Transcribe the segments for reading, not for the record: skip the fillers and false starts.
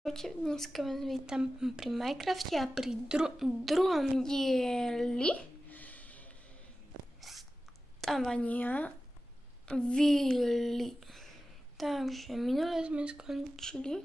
Dneska vás vítam pri Minecrafte a pri druhom dieli stavania vily. Takže minule sme skončili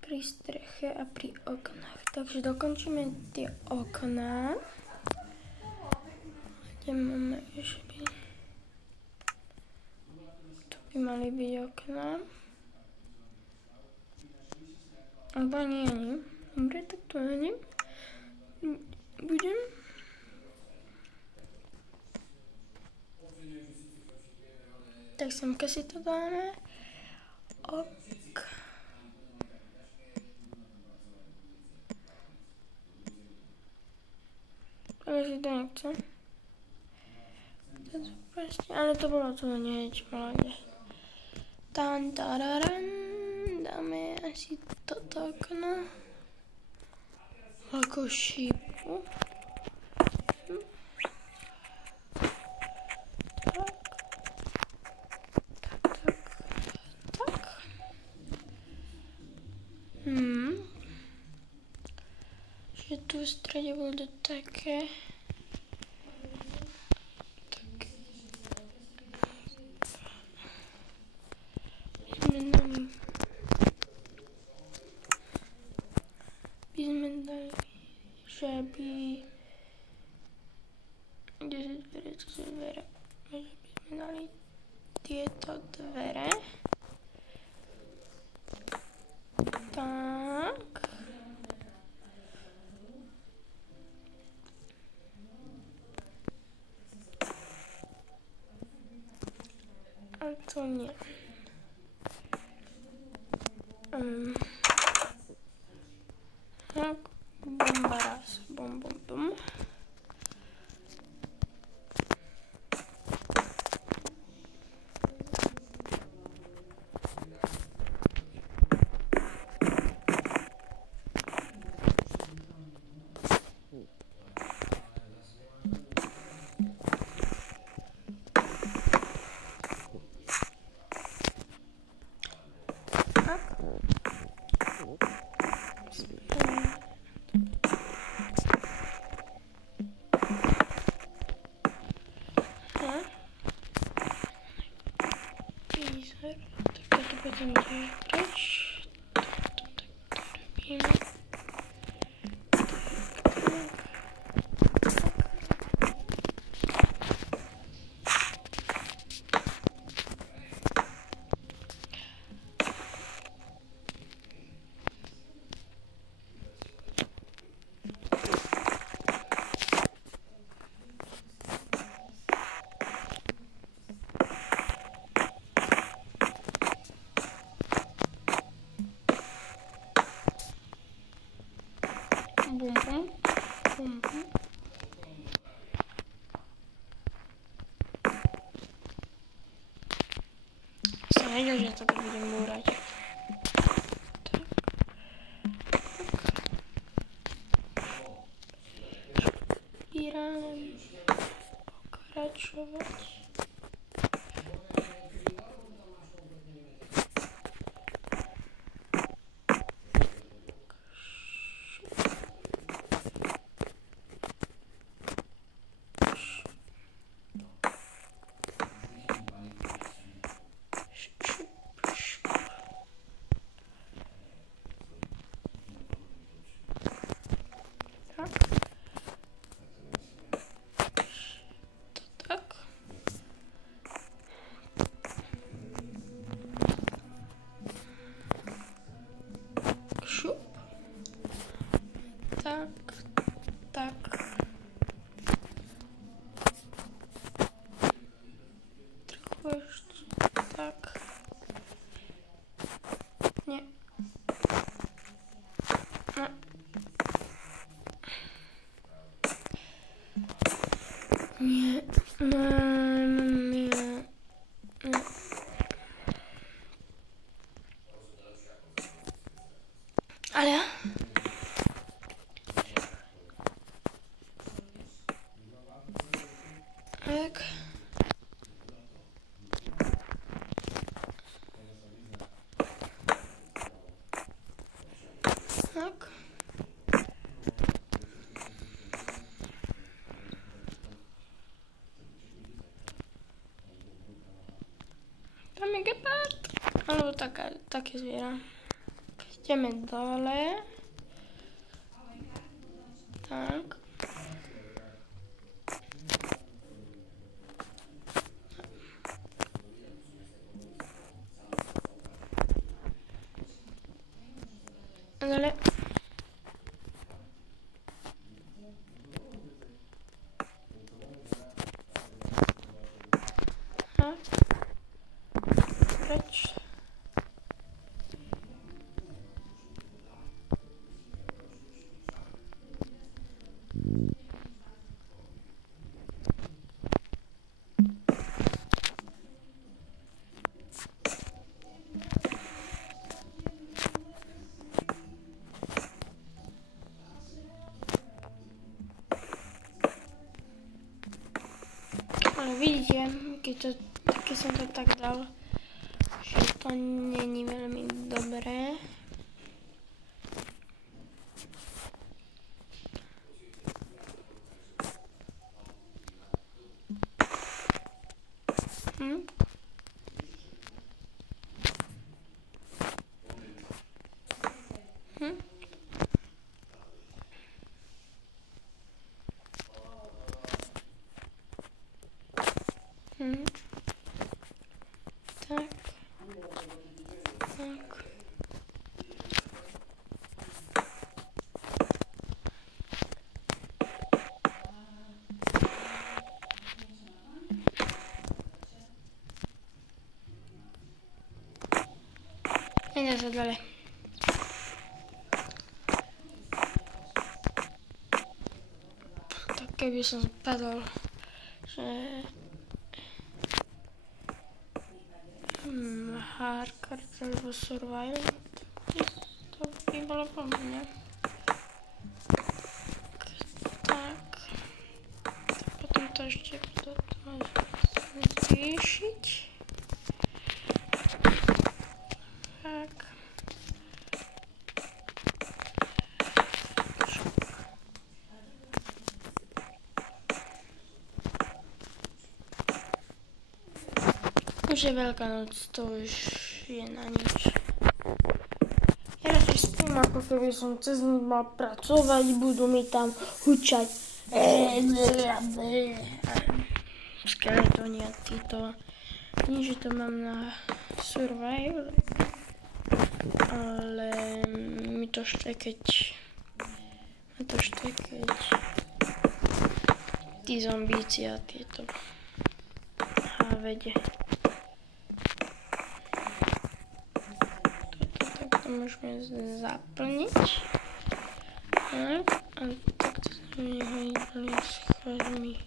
pri streche a pri oknách. Takže dokončíme tie okná. Kde máme ešte? Tu by mali byť okná. Alebo nie. Dobre, tak to hneď budem. Tak semka si to dáme. Ok. Ale si to nechce. Ale to bolo to hneď, mladé. Dáme asi toto okno ako šípu. Tak. Že tu v strede budú také. By sme dali, že by... Kde sú dvere, tu sú dvere. Že by sme dali tieto dvere. Tak. A to nie. Tak, bomba raz, bum. Tak to potom ide preč. Tak robíme. Bum. Som vedel, že to budem búrať. Tak. Spirálem pokračovať. Tak. také zviera. Ideme dole. Tak. Dole. Tak. Preč. Ale vidíte, keď som to tak dal, že to není veľmi dobré. Tak. Tak. Idem sa dole. Tak keby som spadol, že hardcore alebo survival, to by bolo pomerne. Tak. Potom to ešte zvýšiť. Tak. Už je Veľká noc, to už je na nič. Ja radšej spím, ako keby som cez noc mal pracovať, budú mi tam hučať skeletoni a títo. Nie, že to mám na survival, ale mi to štve, keď tí zombíci a tieto hávede. To môžeme zaplniť. Tak, a takto sa mi hojili schodmi.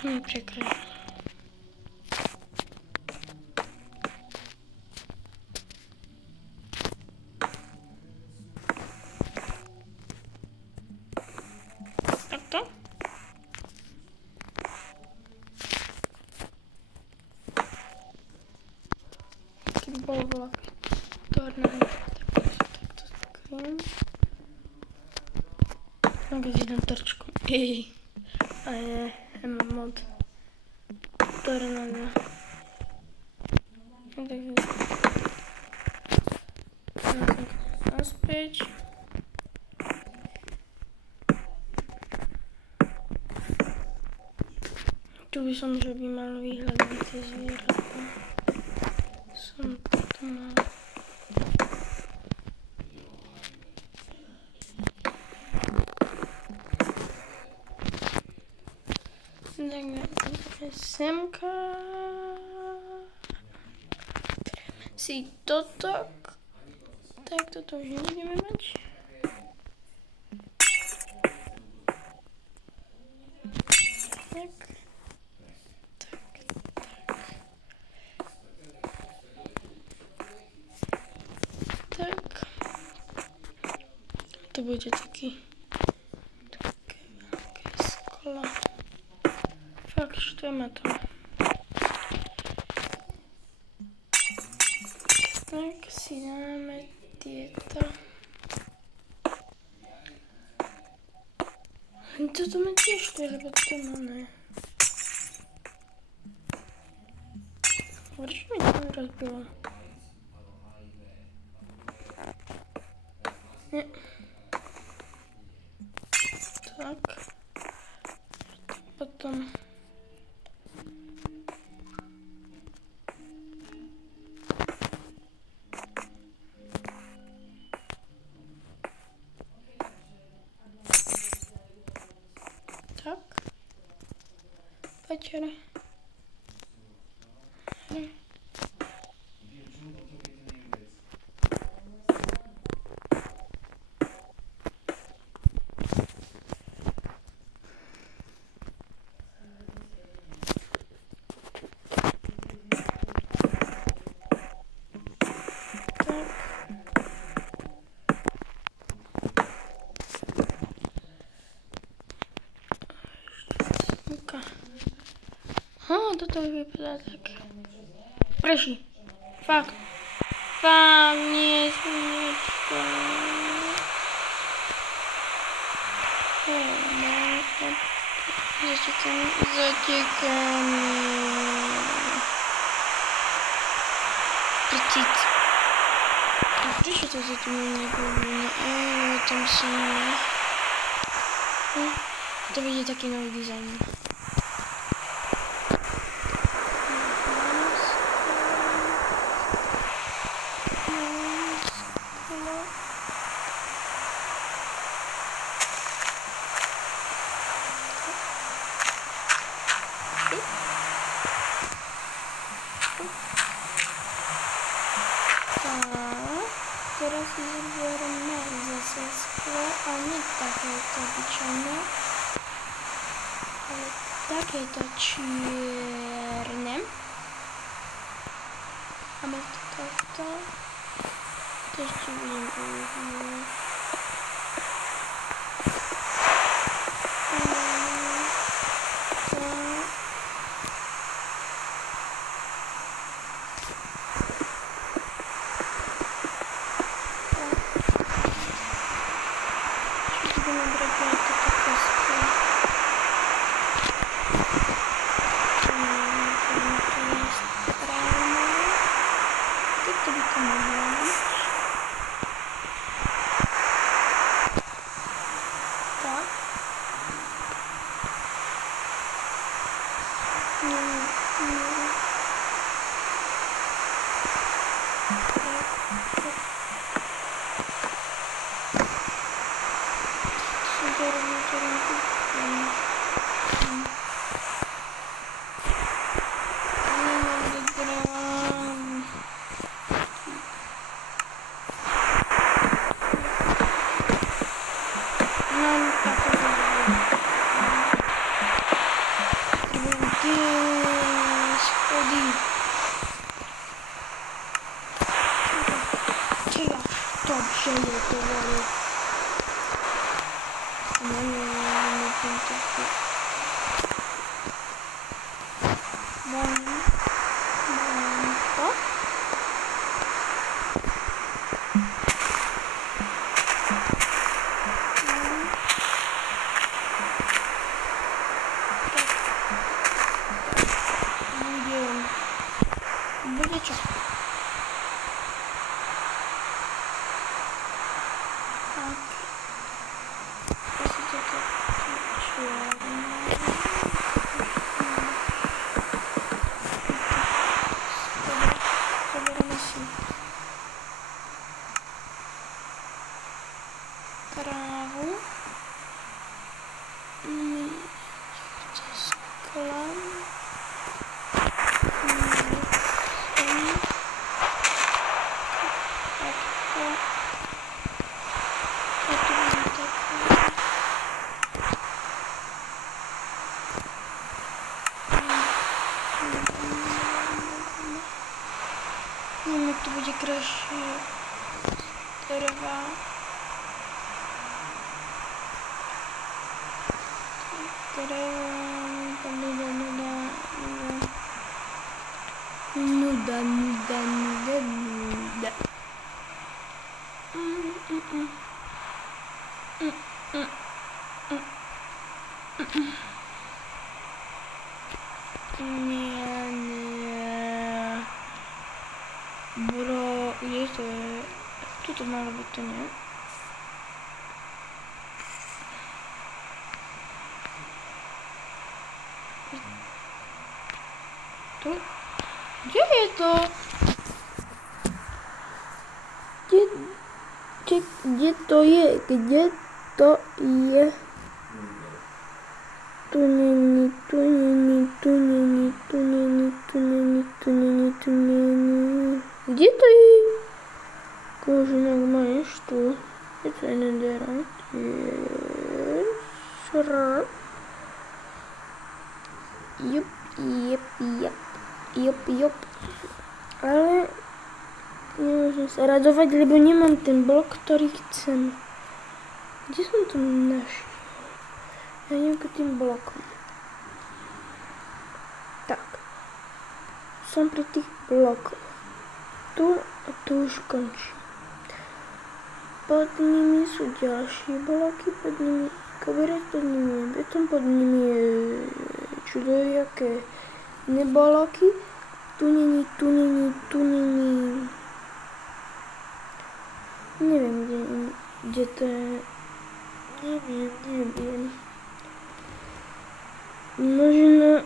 To mi prekračuje. Takto? Keď bol vlak tornádo, tak takto skryjem. No keď vidím trčku. A je mod tornádo. Naspäť. Tu by som, že by mal vyhľadať tie zvieratá. Som to mal. semka. Si toto. Tak toto už nebudeme mať. Tak. To bude také veľké sklo. Fakt, štve ma to. Tak si dáme tieto. Toto ma tiež štve, lebo to máme. Prečo mi to rozbilo? Nie. Tak. Potom tak. Večer. Toto vypadá tak. Prší. Fakt. Fakt, nie smieško. Zatekáme. Prčiť. Prečo to sa tu nepovedne? Tam som... To bude taký nový dizajn. Teraz zoberieme zase sklo a nie takéto obyčajné, ale takéto čierne. Máme toto. To ešte budem používať. Krávu. To sklo. krajší dreva. Nuda. Nie. Bro, gdzie to jest? Tu to malo być, to nie. Tu? Gdzie jest to? Gdzie to jest? Gdzie to jest? Tu nie. Gdzie to jest? Kurze, masz tu. Gdzie to jest? Jup. Ale nie można się radować, lebo nie mam ten blok, który chcę. Gdzie są tam nasi? Ja nie wiem, tym blokom. Tak. Są przy tych blokach. Tu, a tu już kończy. Pod nimi są dalsze bloki, pod nimi kabinет, pod nimi beton, pod nimi čudo jaké neboloky. Tu není. Neviem, kde to je. Neviem. Možno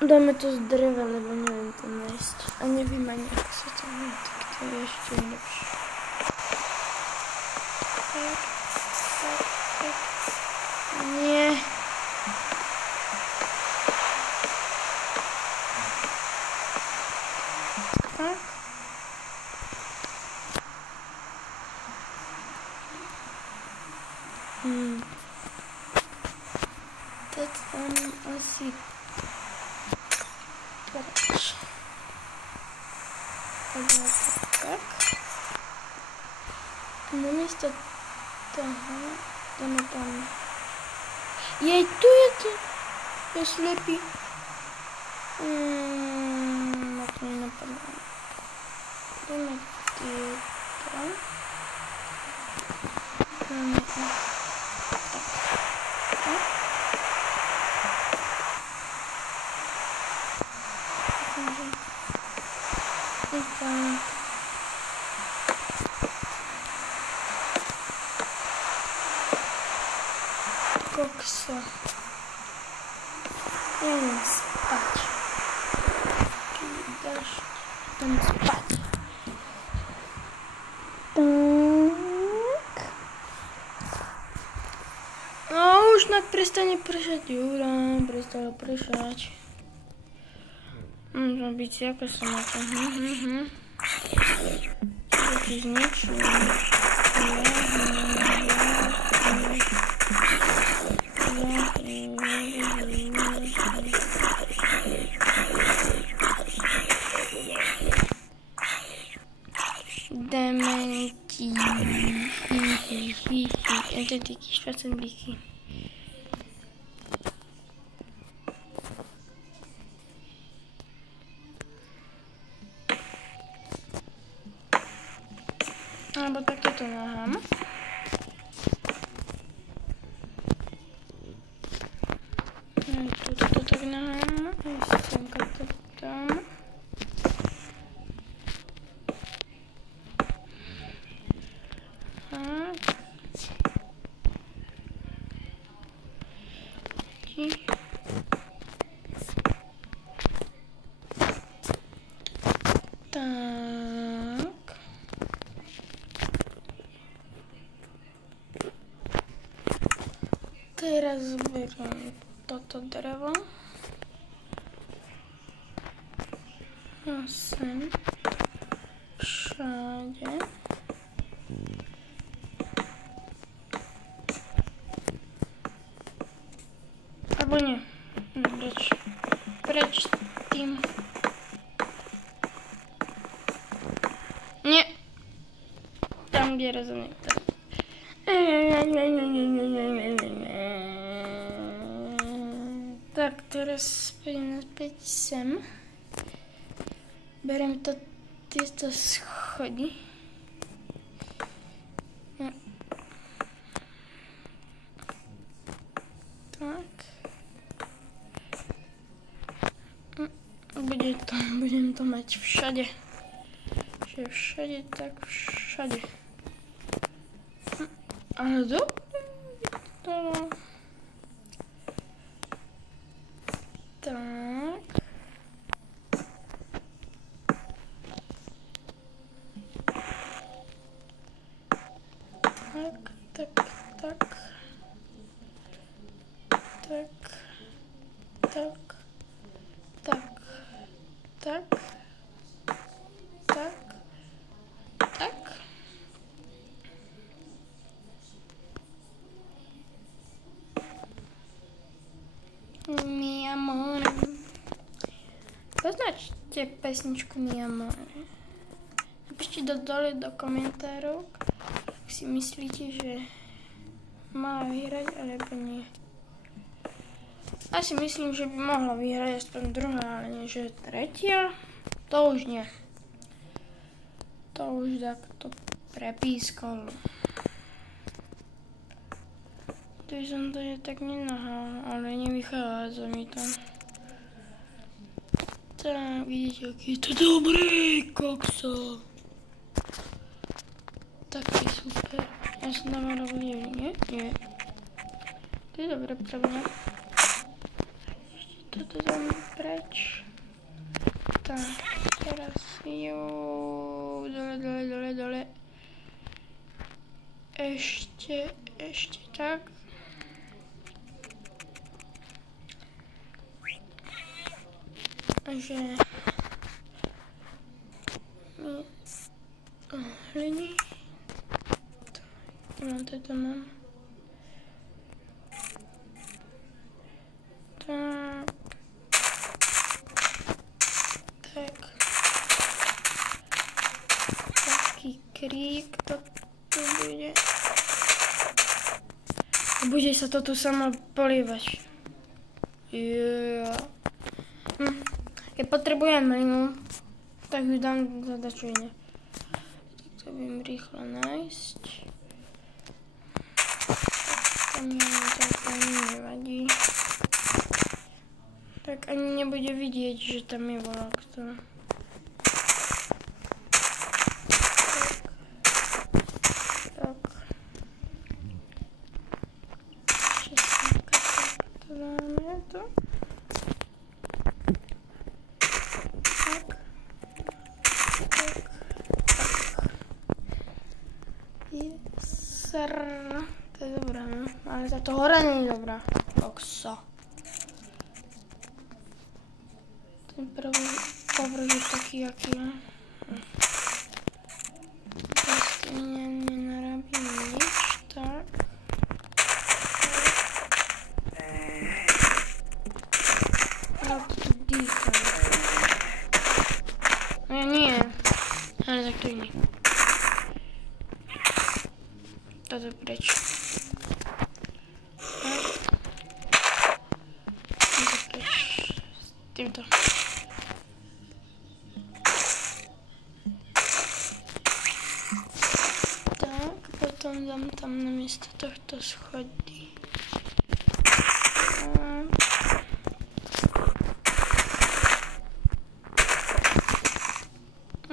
dáme to z dreva, lebo neviem to nájsť. A neviem ani, ako sa to má, tak to je ešte lepšie. Tak. Nie. Tak. To tam asi patrz. Tak. Namiesto toho dáme tam. Jej, tu je to. Je slepý. Na to nenapadlo. Dáme tieto. Dáme tak. Kokso. Ja idem spať. Keď dáš, tam spať. Tak. No už nak prestane pršať. Jura, prestalo pršať. Môžem byť, ako som na to. Taký zničil. Dementi. Entendiki, Schwarzenblicki. Albo takie to nahám. Тут так нахám. Стенка тут там. Tak. Teraz zbieram toto drewo. A sem. Wszędzie. Albo nie. Precz z tym. ide rozhodne. Tak, teraz pôjdem naspäť sem. Berem tieto schody. Tak. Budem to mať všade. Že všade, tak všade. Ale dobre to. Tak. Mi amore. Poznáte pesničku Mi amore? Napíšte dole do komentárov, ak si myslíte, že má vyhrať, alebo nie. Ja si myslím, že by mohla vyhrať aspoň druhá, ale nie, že tretia. To už nie. To už takto prepískalo. To som to je tak nenahal, ale nevychádza mi to. Tak, vidíte, aký je to dobrý kokso. Taký super. Ja som tam robil, nie? Nie. To je dobré pre mňa. Ešte toto dám preč. Tak, teraz dole. Ešte tak. Že mi hlení. Toto mám. Tak. Taký krík to tu bude. Bude sa to tu samo polievať. Keď potrebujem mlinu, tak ju dám za dačo iné. Tak to budem rýchlo nájsť. To mi ani nevadí. Tak ani nebude vidieť, že tam je volakto. Tak. To dáme to. To je dobré, no? Ale za to hora nie je dobrá. Koksa. Ten povrch je taký, aký je. Proste nenarabím nič, tak. No to dýcham. No nie. Ale tak to iný. Toto preč. Toto preč. S týmto. Tak, potom dám tam na miesto tohto schody.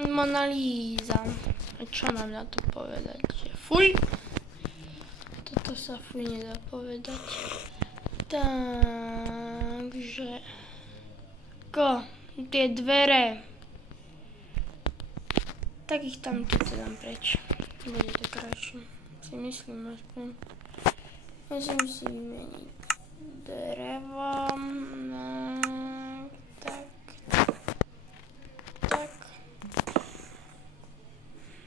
Mona Lisa. A čo mám na to povedať? Že fuj! Toto sa fuj nedá povedať. Takže... tie dvere. Tak ich tam toto dám preč. Bude to krajšie. Si myslím aspoň. Musím si vymeniť drevo. No, tak.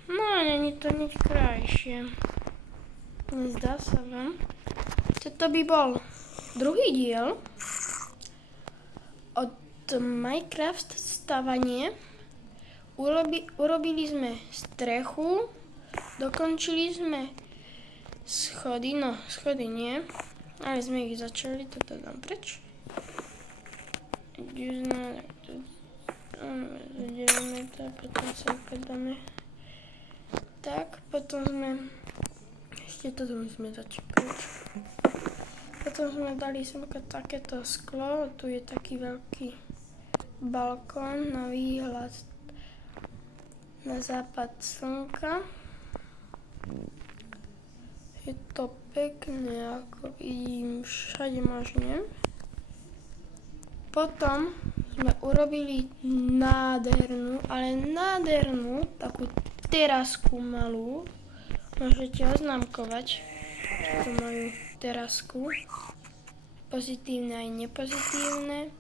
No, není to nič krajšie. Nezdá sa vám? Toto by bol druhý diel od Minecraft stavanie. Urobili sme strechu, Dokončili sme schody, no schody nie, ale sme ich začali, toto dám preč. Potom sa upadáme. Tak, potom sme, ešte toto musíme začať preč. Potom sme dali semka takéto sklo, tu je taký veľký balkón na výhľad na západ slnka. Je to pekné, ako vidím, všade možne. Potom sme urobili nádhernú, ale nádhernú takú terasku malú. Môžete oznámkovať tú moju terasku. Pozitívne aj nepozitívne.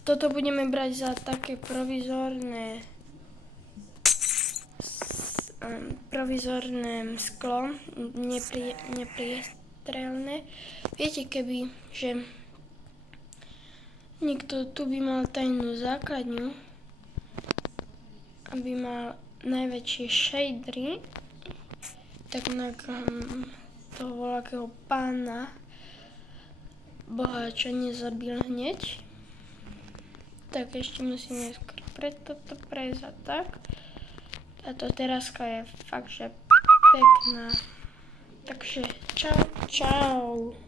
Toto budeme brať za také provizorné sklo, nepriestrelné. Viete, keby, že niekto tu by mal tajnú základňu, aby mal najväčšie shadery, tak na toho voľakého pána boha, čo nezabil hneď, tak ešte musíme skôr preto to prejsť a tak. Táto teraska je fakt, že pekná. Takže čau, čau.